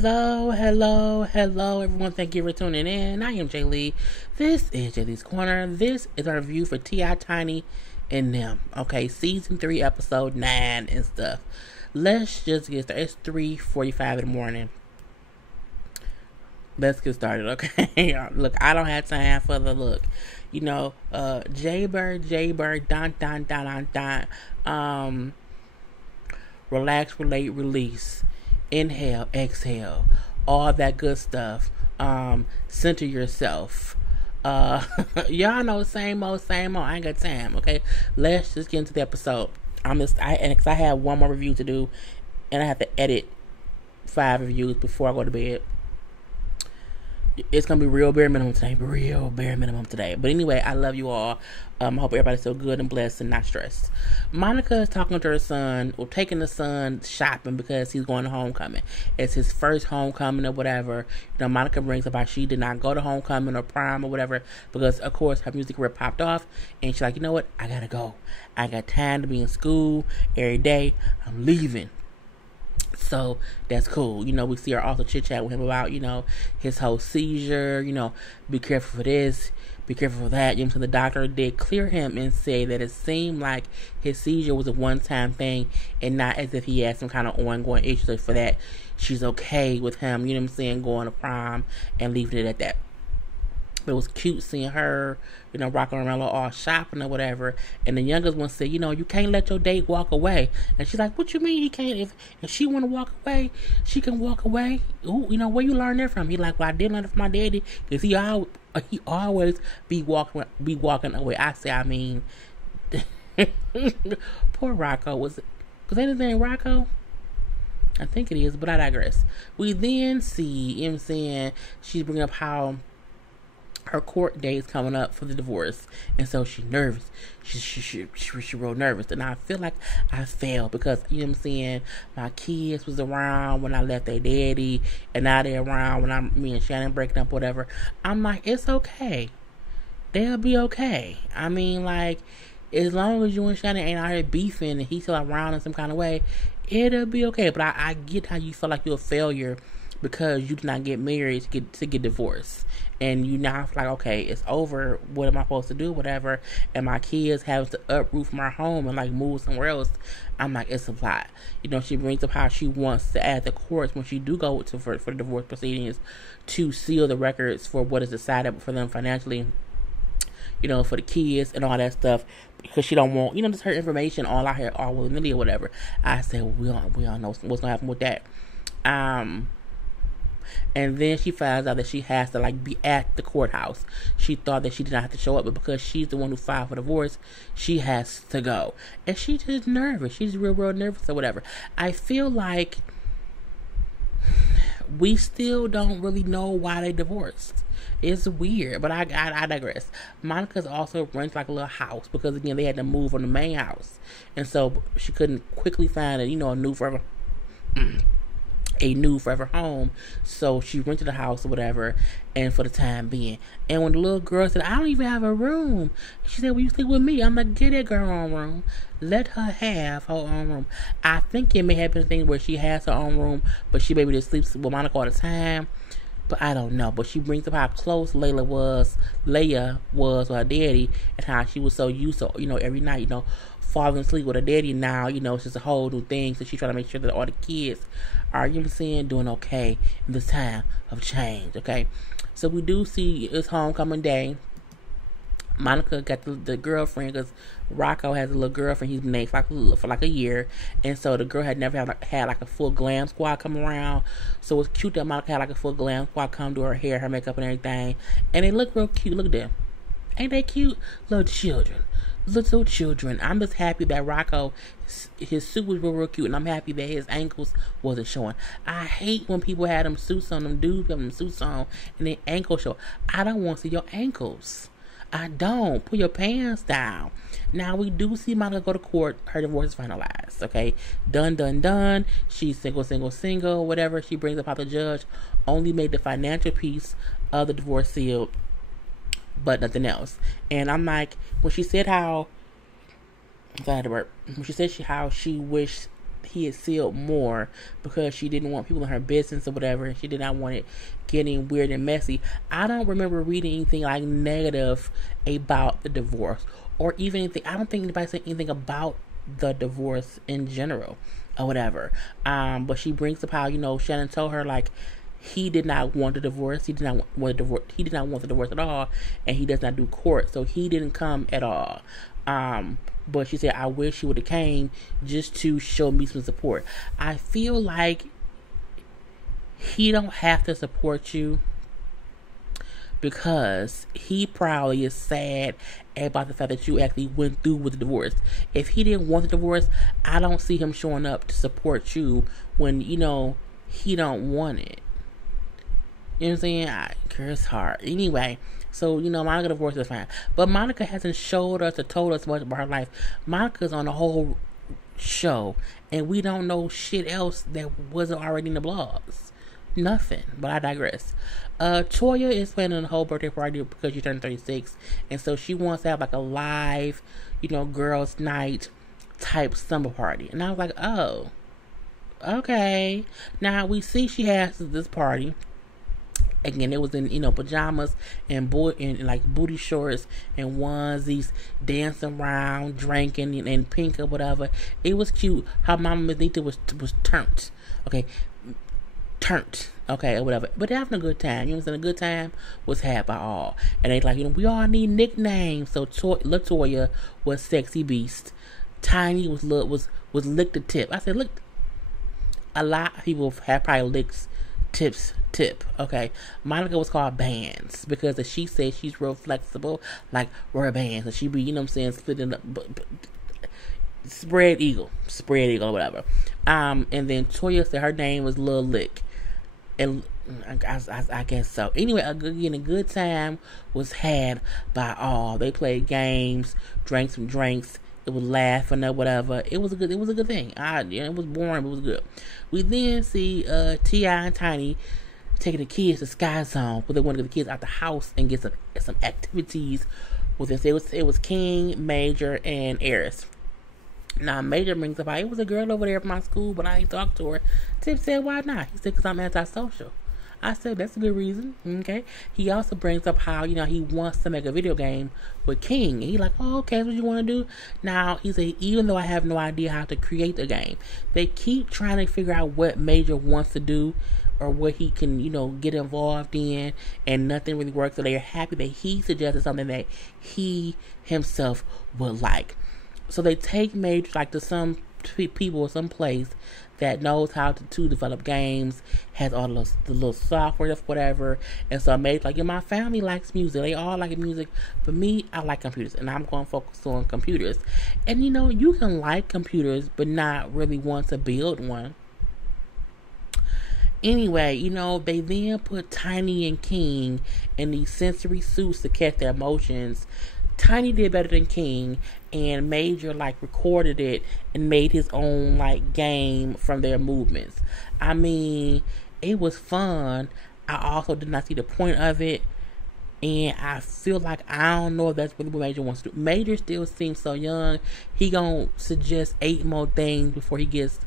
Hello, everyone. Thank you for tuning in. I am JayLee. This is JLeesCorner. This is our review for T.I. Tiny and them. Okay, season 3, episode 9 and stuff. Let's just get started. It's 3:45 in the morning. Let's get started, okay? Look, I don't have time for the look. You know, JayBird, relax, relate, release. Inhale, exhale, all that good stuff. Center yourself. Y'all know same old. I ain't got time. Okay, let's just get into the episode. Because I have one more review to do, and I have to edit 5 reviews before I go to bed. It's gonna be real bare minimum today. But anyway, I love you all. I hope everybody's so good and blessed and not stressed. Monica is talking to her son, or taking the son shopping because he's going to homecoming. It's his first homecoming or whatever. You know, Monica brings up how she did not go to homecoming or prom or whatever because, of course, her music career popped off, and she's like, you know what? I gotta go. I got time to be in school every day. I'm leaving. So that's cool. You know, we see her also chit chat with him about, you know, his whole seizure, you know, be careful for this, be careful for that. You know, so the doctor did clear him and say that it seemed like his seizure was a one-time thing and not as if he had some kind of ongoing issue. So for that, she's okay with him, you know what I'm saying, going to prom and leaving it at that. It was cute seeing her, you know, rocking around all shopping or whatever. And the youngest one said, you know, you can't let your date walk away. And she's like, what you mean he can't? If she want to walk away, she can walk away. Ooh, you know, where you learn that from? He like, well, I did learn it from my daddy because he always be walking away. I mean, poor Rocco. Was that his name, Rocco? I think it is, but I digress. We then see, you know what I'm saying, she's bringing up how her court day is coming up for the divorce, and so she's nervous. She real nervous, and I feel like I failed because, you know what I'm saying, my kids was around when I left their daddy, and now they're around when me and Shannon breaking up, whatever. I'm like, it's okay. They'll be okay. I mean, like, as long as you and Shannon ain't out here beefing and he's still around in some kind of way, it'll be okay. But I get how you feel like you're a failure because you did not get married to get divorced. And you now feel like, okay, it's over. What am I supposed to do? Whatever. And my kids have to uproot from our home and like move somewhere else. I'm like, it's a lot. You know, she brings up how she wants to add the courts when she do go for the divorce proceedings to seal the records for what is decided for them financially. You know, for the kids and all that stuff, because she don't want, you know, just her information all out here, all willy-nilly or whatever. I said, well, we all know what's gonna happen with that. And then she finds out that she has to like be at the courthouse. She thought that she did not have to show up, but because she's the one who filed for divorce, she has to go. And she's just nervous. She's real nervous or whatever. I feel like we still don't really know why they divorced. It's weird, but I digress. Monica's also rents like a little house because, again, they had to move on the main house, and so she couldn't quickly find a new forever home. So she rented a house or whatever, and for the time being. And when the little girl said, I don't even have a room, she said, well, you sleep with me. I'm like, get that girl her own room. Let her have her own room. I think it may have been a thing where she has her own room, but she maybe just sleeps with Monica all the time. But I don't know. But she brings up how close Leia was with her daddy, and how she was so used to, every night, falling asleep with her daddy. Now, it's just a whole new thing. So she's trying to make sure that all the kids are, doing okay in this time of change, okay? So we do see it's homecoming day. Monica got the girlfriend because Rocco has a little girlfriend he's been named for like a year, and so the girl had never had like a full glam squad come around. So it's cute that Monica had like a full glam squad come do her hair, her makeup, and everything, and they look real cute. Look at them, ain't they cute? Little children. I'm just happy that Rocco, his suit was real cute, and I'm happy that his ankles wasn't showing. I hate when people had them suits on, them dudes have them suits on, and their ankles show. I don't want to see your ankles. I don't. Put your pants down. Now, we do see Monica go to court. Her divorce is finalized, okay? Done. She's single, whatever. She brings up how the judge only made the financial piece of the divorce sealed, but nothing else. And I'm like, when she said how... I'm sorry to burp. When she said how she wished he had sealed more because she didn't want people in her business or whatever, and she did not want it getting weird and messy. I don't remember reading anything like negative about the divorce, or even anything. I don't think anybody said anything about the divorce in general or whatever. But she brings up how, Shannon told her, like, he did not want the divorce. He did not want the divorce. He did not want the divorce at all, and he does not do court, so he didn't come at all. But she said, I wish he would have came just to show me some support. I feel like he don't have to support you because he probably is sad about the fact that you actually went through with the divorce. If he didn't want the divorce, I don't see him showing up to support you when, he don't want it. You know what I'm saying? It's hard. Anyway, so, Monica divorce is fine. But Monica hasn't showed us or told us much about her life. Monica's on the whole show, and we don't know shit else that wasn't already in the blogs. Nothing. But I digress. Toya is planning a whole birthday party because she turned 36. And so she wants to have like a live, girls' night type summer party. And I was like, oh, okay. Now we see she has this party. Again, it was in, pajamas and like booty shorts and onesies, dancing around, drinking and pink or whatever. It was cute. How Mama Benita was turned. Okay. Okay, or whatever. But they're having a good time. You know what I'm saying? A good time was had by all. And they like, we all need nicknames. So LaToya was Sexy Beast. Tiny was Lick the Tip. I said, look, a lot of people have probably licked tip. Okay. Monica was called Bands because as she said, she's real flexible, like rubber bands. So she be, splitting up, spread eagle, or whatever. And then Toya said her name was Lil Lick. And I guess so. Anyway, a good time was had by all. They played games, drank some drinks. It was laughing or whatever. It was a good thing. It was boring, but it was good. We then see T.I. and Tiny taking the kids to Sky Zone, but they want to get the kids out the house and get some activities with them. So it was King, Major, and Eris. Now, Major brings up, it was a girl over there at my school, but I ain't talked to her. Tip said, why not? He said, because I'm antisocial. I said, that's a good reason. Okay. He also brings up how, he wants to make a video game with King. And he's like, oh, okay, that's what you want to do? Now, he said, even though I have no idea how to create the game, they keep trying to figure out what Major wants to do or what he can, get involved in, and nothing really works. So they're happy that he suggested something that he himself would like. So they take Major to some people or some place that knows how to develop games, has all the little software, whatever. And so Major's my family likes music. They all like music. But me, I like computers. And I'm going to focus on computers. And, you can like computers, but not really want to build one. Anyway, they then put Tiny and King in these sensory suits to catch their emotions. Tiny did better than King, and Major recorded it and made his own game from their movements. I mean, it was fun. I also did not see the point of it, and I feel like I don't know if that's really what Major wants to do. Major still seems so young. He gonna suggest 8 more things before he gets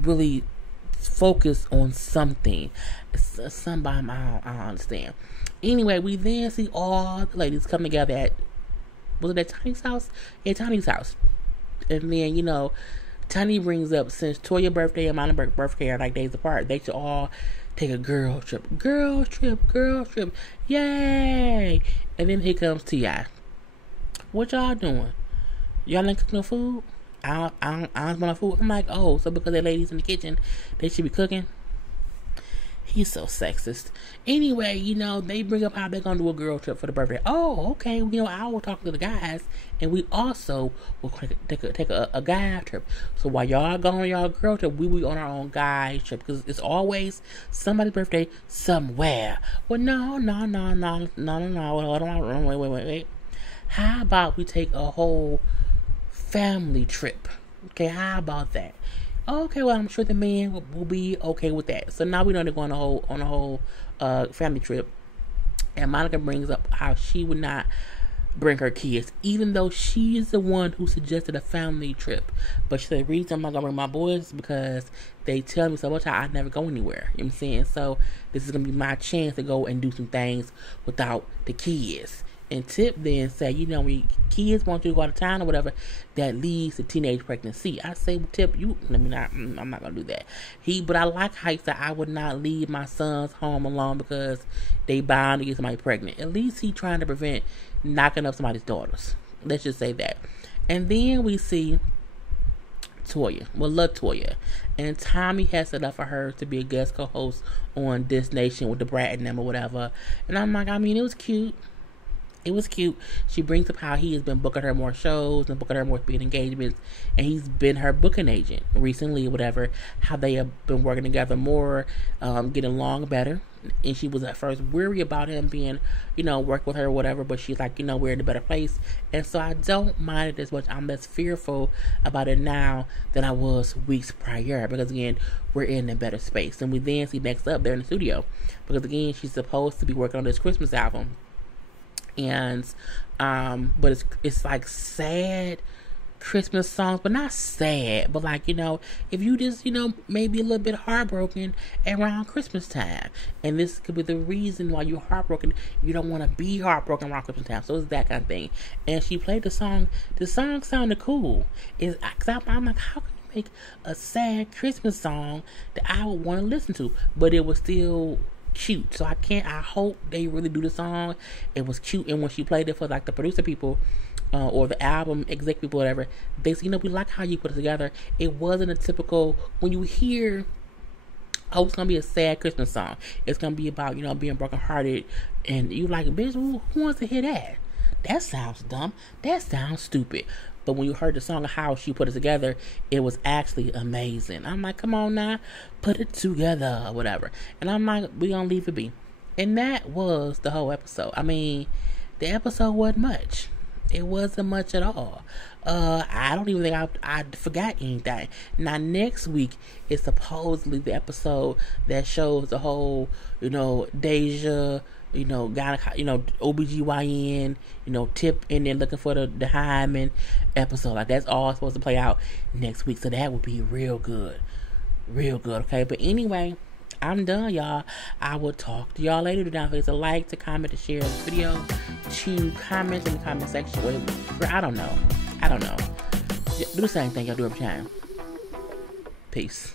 really focused on something. Somebody I don't understand. Anyway, we then see all the ladies come together at, was it at Tiny's house? Yeah, Tiny's house. And then, Tiny brings up, since Toya's birthday and my birthday are days apart, they should all take a girl trip. Yay! And then here comes T.I. What y'all doing? Y'all ain't cooking no food? I don't want no food. I'm like, oh, so because they're ladies in the kitchen, they should be cooking? He's so sexist. Anyway, they bring up how they're going to do a girl trip for the birthday. Oh, okay. I will talk to the guys, and we also will take a guy trip. So while y'all go on y'all girl trip, we will be on our own guy trip, because it's always somebody's birthday somewhere. Well, no. Hold on. Wait. How about we take a whole family trip? Okay, how about that? Okay, well, I'm sure the man will be okay with that. So now we know they're going on a whole family trip. And Monica brings up how she would not bring her kids, even though she is the one who suggested a family trip. But she said, the reason I'm not gonna bring my boys is because they tell me so much I never go anywhere. You know what I'm saying? So this is gonna be my chance to go and do some things without the kids. And Tip then said, you know, when kids want you to go out of town or whatever, that leads to teenage pregnancy. I say, well, Tip, I'm not gonna do that. But I like how he said I would not leave my sons home alone because they bound to get somebody pregnant. At least he trying to prevent knocking up somebody's daughters. Let's just say that. And then we see Toya, LaToya, and Tommy has set up for her to be a guest co-host on This Nation with the Brat and them or whatever. And I'm like, I mean, it was cute. It was cute. She brings up how he has been booking her more shows and booking her more speaking engagements, and he's been her booking agent recently, whatever. How they have been working together more, getting along better. And she was at first weary about him being, work with her or whatever, but she's like, we're in a better place. And so I don't mind it as much. I'm less fearful about it now than I was weeks prior, because again, we're in a better space. And we then see next up, they're in the studio, because again, she's supposed to be working on this Christmas album. And but it's like sad Christmas songs, but not sad, but like, if you just, maybe a little bit heartbroken around Christmas time, and this could be the reason why you're heartbroken. You don't want to be heartbroken around Christmas time, so it's that kind of thing. And she played the song sounded cool. I'm like, how can you make a sad Christmas song that I would want to listen to, but it was still cute? So I hope they really do the song. It was cute, and when she played it for like the producer people or the album exec people, whatever, they said, we like how you put it together. It wasn't a typical, when you hear, oh, it's gonna be a sad Christmas song, it's gonna be about being brokenhearted, and you like, bitch, who wants to hear that? That sounds dumb, that sounds stupid. But when you heard the song, how she put it together, it was actually amazing. I'm like, come on now, put it together, whatever. And I'm like, we gonna leave it be. And that was the whole episode. I mean, the episode wasn't much. It wasn't much at all. I don't even think I forgot anything. Now, next week is supposedly the episode that shows the whole, Deja, OBGYN, Tip in there looking for the hymen episode. Like, that's all supposed to play out next week. So that would be real good. Real good, okay? But anyway, I'm done, y'all. I will talk to y'all later. Do not forget to like, to comment, to share this video, to comment in the comment section. I don't know. Do the same thing y'all do every time. Peace.